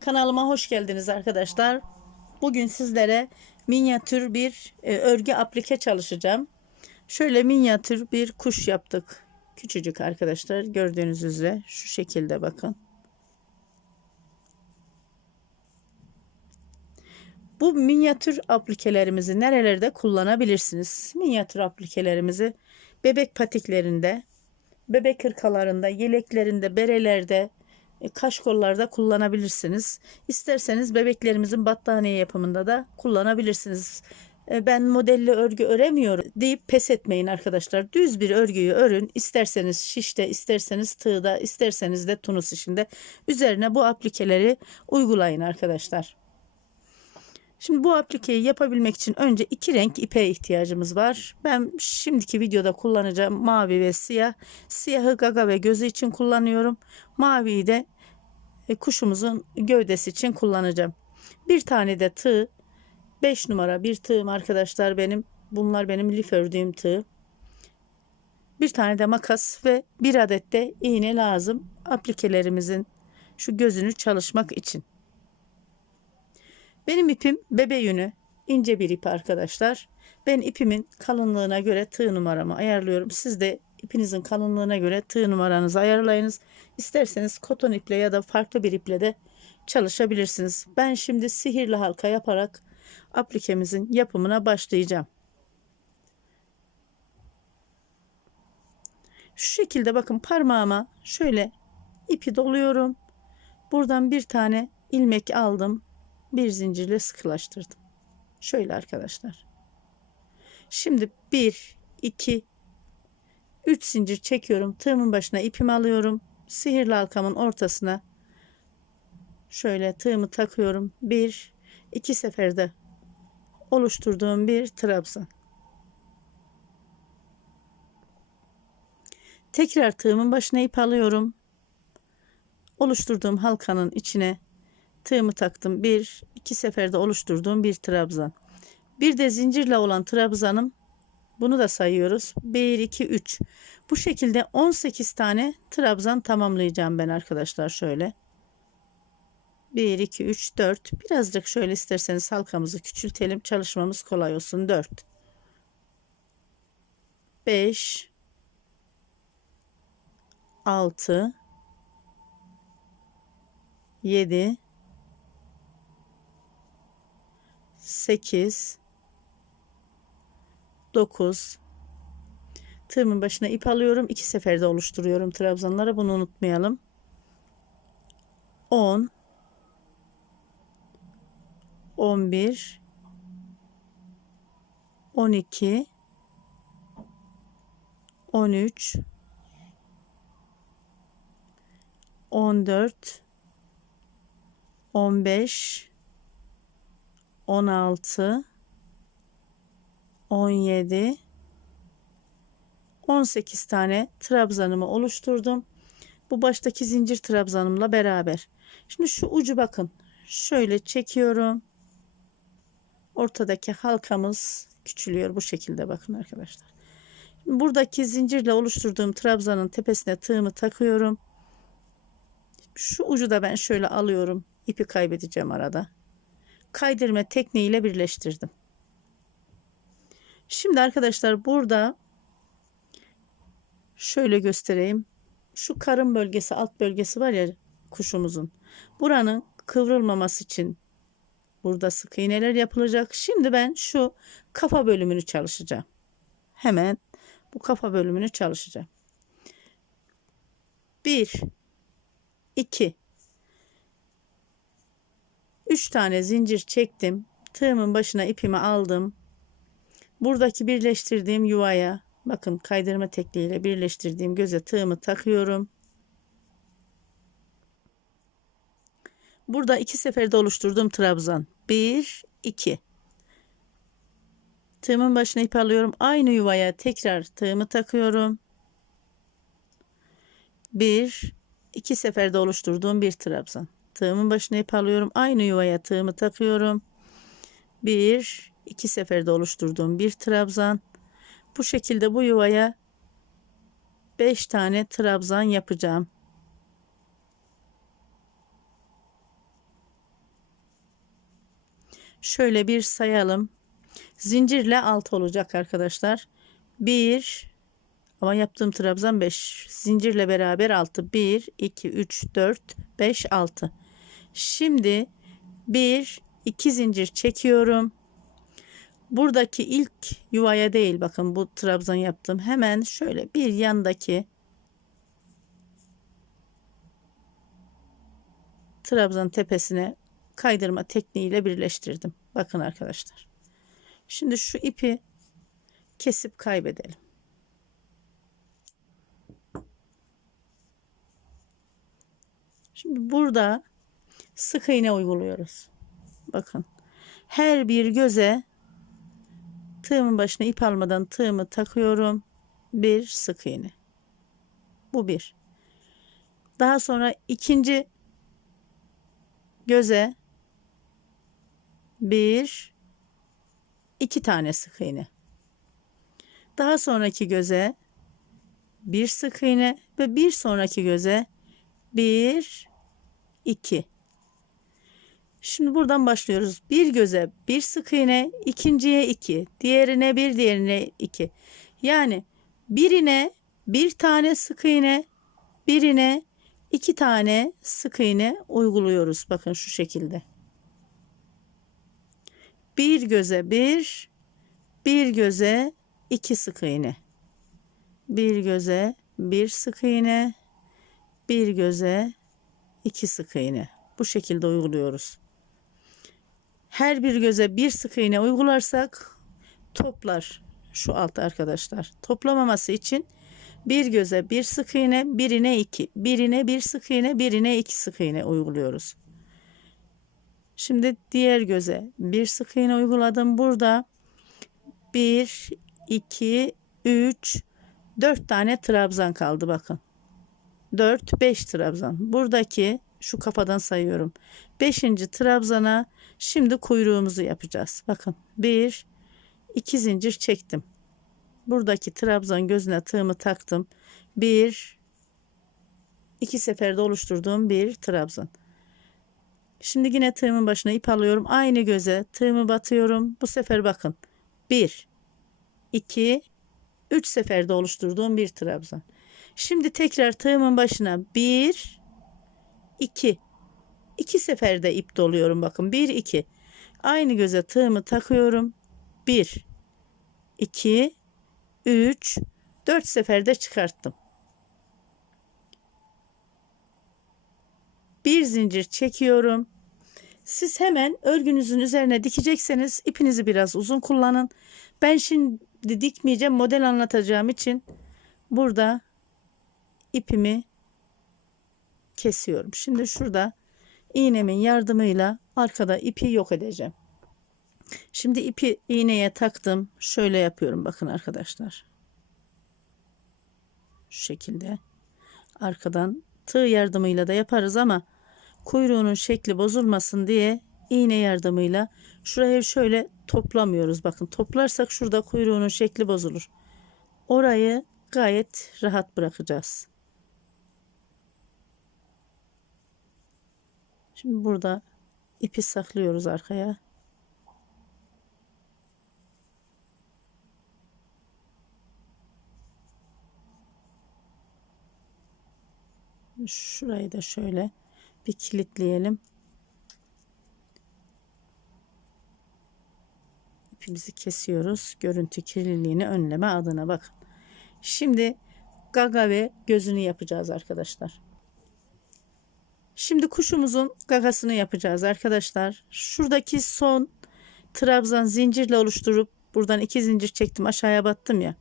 Kanalıma hoş geldiniz arkadaşlar. Bugün sizlere minyatür bir e, örgü aplike çalışacağım. Şöyle minyatür bir kuş yaptık. Küçücük arkadaşlar gördüğünüz üzere şu şekilde bakın. Bu minyatür aplikelerimizi nerelerde kullanabilirsiniz? Minyatür aplikelerimizi bebek patiklerinde, bebek hırkalarında, yeleklerinde, berelerde, kaş kollarda kullanabilirsiniz. İsterseniz bebeklerimizin battaniye yapımında da kullanabilirsiniz. E, Ben modelli örgü öremiyorum deyip pes etmeyin arkadaşlar. Düz bir örgüyü örün. İsterseniz şişte, isterseniz tığda, isterseniz de tunus işinde. Üzerine bu aplikeleri uygulayın arkadaşlar. Şimdi bu aplikeyi yapabilmek için önce iki renk ipe ihtiyacımız var. Ben şimdiki videoda kullanacağım mavi ve siyah. Siyahı gaga ve gözü için kullanıyorum. Maviyi de e, kuşumuzun gövdesi için kullanacağım. Bir tane de tığ. 5 numara bir tığım arkadaşlar benim. Bunlar benim lif ördüğüm tığ. Bir tane de makas ve bir adet de iğne lazım. Aplikelerimizin şu gözünü çalışmak için. Benim ipim bebe yünü ince bir ip arkadaşlar. Ben ipimin kalınlığına göre tığ numaramı ayarlıyorum. Siz de ipinizin kalınlığına göre tığ numaranızı ayarlayınız. İsterseniz koton iple ya da farklı bir iple de çalışabilirsiniz. Ben şimdi sihirli halka yaparak aplikemizin yapımına başlayacağım. Şu şekilde bakın parmağıma şöyle ipi doluyorum. Buradan bir tane ilmek aldım bir zincirle sıkılaştırdım. Şöyle arkadaşlar. Şimdi 1, 2, 3 zincir çekiyorum. Tığımın başına ipimi alıyorum. Sihirli halkamın ortasına şöyle tığımı takıyorum. 1, 2 seferde oluşturduğum bir trabzan. Tekrar tığımın başına ip alıyorum. Oluşturduğum halkanın içine tığımı taktım. Bir, iki seferde oluşturduğum bir trabzan. Bir de zincirle olan trabzanım. Bunu da sayıyoruz. 1, 2, 3. Bu şekilde 18 tane trabzan tamamlayacağım ben arkadaşlar şöyle. 1, 2, 3, 4. Birazcık şöyle isterseniz halkamızı küçültelim. Çalışmamız kolay olsun. 4. 5 6 7 8 9 tığımın başına ip alıyorum. iki seferde oluşturuyorum trabzanları. Bunu unutmayalım. 10 11 12 13 14 15 16 17 18 tane trabzanımı oluşturdum. Bu baştaki zincir trabzanımla beraber. Şimdi şu ucu bakın. Şöyle çekiyorum. Ortadaki halkamız küçülüyor bu şekilde bakın arkadaşlar. Şimdi buradaki zincirle oluşturduğum trabzanın tepesine tığımı takıyorum. Şu ucu da ben şöyle alıyorum. İpi kaybedeceğim arada kaydırma tekniğiyle birleştirdim. Şimdi arkadaşlar burada şöyle göstereyim. Şu karın bölgesi, alt bölgesi var ya kuşumuzun. Buranın kıvrılmaması için burada sık iğneler yapılacak. Şimdi ben şu kafa bölümünü çalışacağım. Hemen bu kafa bölümünü çalışacağım. 1 2 3 tane zincir çektim. Tığımın başına ipimi aldım. Buradaki birleştirdiğim yuvaya bakın kaydırma tekniğiyle birleştirdiğim göze tığımı takıyorum. Burada iki seferde oluşturduğum trabzan. 1 2 Tığımın başına ip alıyorum. Aynı yuvaya tekrar tığımı takıyorum. 1 2 seferde oluşturduğum bir trabzan tığımın başına ip alıyorum. Aynı yuvaya tığımı takıyorum. Bir, iki seferde oluşturduğum bir trabzan. Bu şekilde bu yuvaya beş tane trabzan yapacağım. Şöyle bir sayalım. Zincirle 6 olacak arkadaşlar. 1 ama yaptığım trabzan 5. Zincirle beraber 6. 1, 2, 3, 4, 5, 6. Şimdi 1, 2 zincir çekiyorum. Buradaki ilk yuvaya değil bakın bu trabzan yaptım. Hemen şöyle bir yandaki trabzan tepesine kaydırma tekniğiyle birleştirdim. Bakın arkadaşlar. Şimdi şu ipi kesip kaybedelim. Şimdi burada sık iğne uyguluyoruz. Bakın. Her bir göze tığımın başına ip almadan tığımı takıyorum. Bir sık iğne. Bu bir. Daha sonra ikinci göze bir iki tane sık iğne. Daha sonraki göze bir sık iğne ve bir sonraki göze bir iki. Şimdi buradan başlıyoruz. Bir göze bir sık iğne, ikinciye iki, diğerine bir, diğerine iki. Yani birine bir tane sık iğne, birine iki tane sık iğne uyguluyoruz. Bakın şu şekilde. Bir göze bir, bir göze iki sık iğne. Bir göze bir sık iğne, bir göze iki sık iğne. Bu şekilde uyguluyoruz. Her bir göze bir sık iğne uygularsak toplar şu alt arkadaşlar. Toplamaması için bir göze bir sık iğne, birine iki, birine bir sık iğne, birine iki sık iğne uyguluyoruz. Şimdi diğer göze bir sık iğne uyguladım. Burada 1, 2, 3, 4 tane trabzan kaldı bakın. 4, 5 trabzan. Buradaki şu kafadan sayıyorum. 5. trabzana şimdi kuyruğumuzu yapacağız. Bakın 1, 2 zincir çektim. Buradaki trabzan gözüne tığımı taktım. 1, 2 seferde oluşturduğum bir trabzan. Şimdi yine tığımın başına ip alıyorum. Aynı göze tığımı batıyorum. Bu sefer bakın. 1, 2, 3 seferde oluşturduğum bir trabzan. Şimdi tekrar tığımın başına 1, 2. 2 seferde ip doluyorum bakın. 1, 2. Aynı göze tığımı takıyorum. 1, 2, 3, 4 seferde çıkarttım. Bir zincir çekiyorum. Siz hemen örgünüzün üzerine dikecekseniz ipinizi biraz uzun kullanın. Ben şimdi dikmeyeceğim model anlatacağım için burada ipimi kesiyorum. Şimdi şurada iğnemin yardımıyla arkada ipi yok edeceğim. Şimdi ipi iğneye taktım. Şöyle yapıyorum bakın arkadaşlar. Şu şekilde arkadan tığ yardımıyla da yaparız ama kuyruğunun şekli bozulmasın diye iğne yardımıyla şurayı şöyle toplamıyoruz. Bakın toplarsak şurada kuyruğunun şekli bozulur. Orayı gayet rahat bırakacağız. Şimdi burada ipi saklıyoruz arkaya. Şurayı da şöyle bir kilitleyelim. İpimizi kesiyoruz. Görüntü kirliliğini önleme adına bakın. Şimdi gaga ve gözünü yapacağız arkadaşlar. Şimdi kuşumuzun gagasını yapacağız arkadaşlar. Şuradaki son trabzan zincirle oluşturup buradan iki zincir çektim aşağıya battım ya.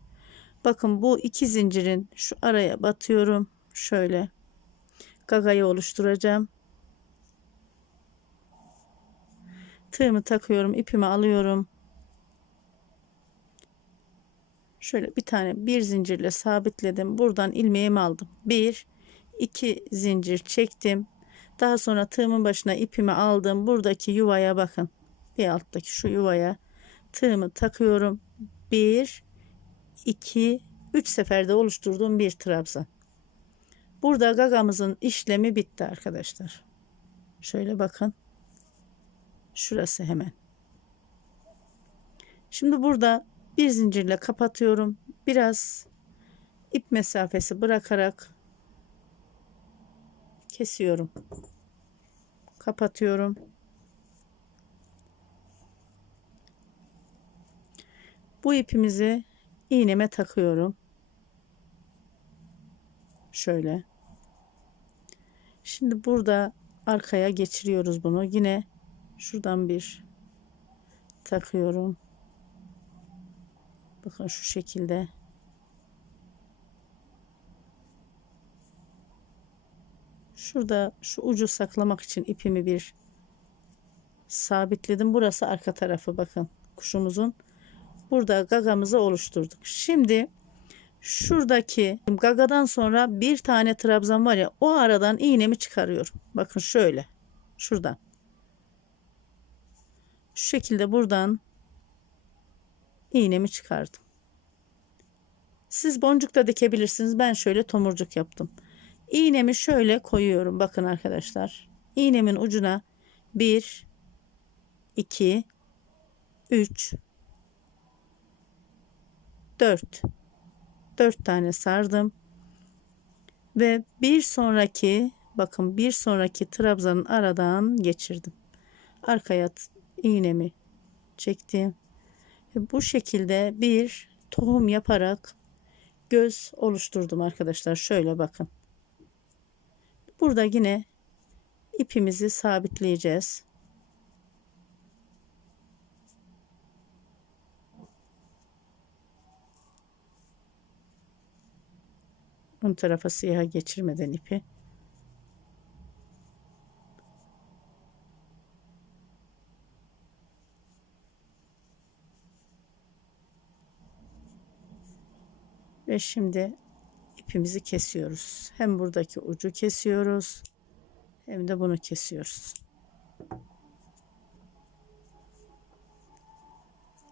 Bakın bu iki zincirin şu araya batıyorum. Şöyle gagayı oluşturacağım. Tığımı takıyorum, ipimi alıyorum. Şöyle bir tane bir zincirle sabitledim. Buradan ilmeğimi aldım. Bir, iki zincir çektim. Daha sonra tığımın başına ipimi aldım. Buradaki yuvaya bakın. Bir alttaki şu yuvaya tığımı takıyorum. Bir, iki, üç seferde oluşturduğum bir trabzan. Burada gagamızın işlemi bitti arkadaşlar. Şöyle bakın. Şurası hemen. Şimdi burada bir zincirle kapatıyorum. Biraz ip mesafesi bırakarak kesiyorum. Kapatıyorum. Bu ipimizi iğneme takıyorum. Şöyle. Şimdi burada arkaya geçiriyoruz bunu. Yine şuradan bir takıyorum. Bakın şu şekilde. Şurada şu ucu saklamak için ipimi bir sabitledim. Burası arka tarafı bakın kuşumuzun. Burada gagamızı oluşturduk. Şimdi şuradaki gagadan sonra bir tane trabzan var ya o aradan iğnemi çıkarıyorum. Bakın şöyle. Şuradan. Şu şekilde buradan iğnemi çıkardım. Siz boncuk da dikebilirsiniz. Ben şöyle tomurcuk yaptım. İğnemi şöyle koyuyorum. Bakın arkadaşlar. İğnemin ucuna 1 2 3 4 4 tane sardım. Ve bir sonraki bakın bir sonraki trabzanın aradan geçirdim. Arkaya iğnemi çektim. Ve bu şekilde bir tohum yaparak göz oluşturdum arkadaşlar. Şöyle bakın. Burada yine ipimizi sabitleyeceğiz. Ön tarafa siyaha geçirmeden ipi. Ve şimdi ipimizi kesiyoruz. Hem buradaki ucu kesiyoruz hem de bunu kesiyoruz.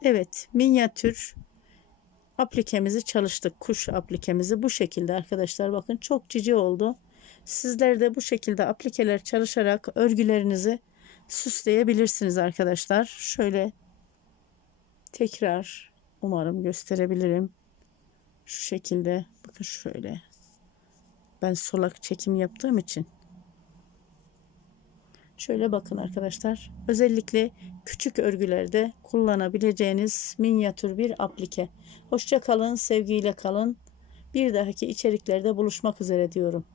Evet, minyatür aplikemizi çalıştık. Kuş aplikemizi bu şekilde arkadaşlar bakın çok cici oldu. Sizler de bu şekilde aplikeler çalışarak örgülerinizi süsleyebilirsiniz arkadaşlar. Şöyle tekrar umarım gösterebilirim. Şu şekilde bakın şöyle. Ben solak çekim yaptığım için. Şöyle bakın arkadaşlar. Özellikle küçük örgülerde kullanabileceğiniz minyatür bir aplike. Hoşça kalın, sevgiyle kalın. Bir dahaki içeriklerde buluşmak üzere diyorum.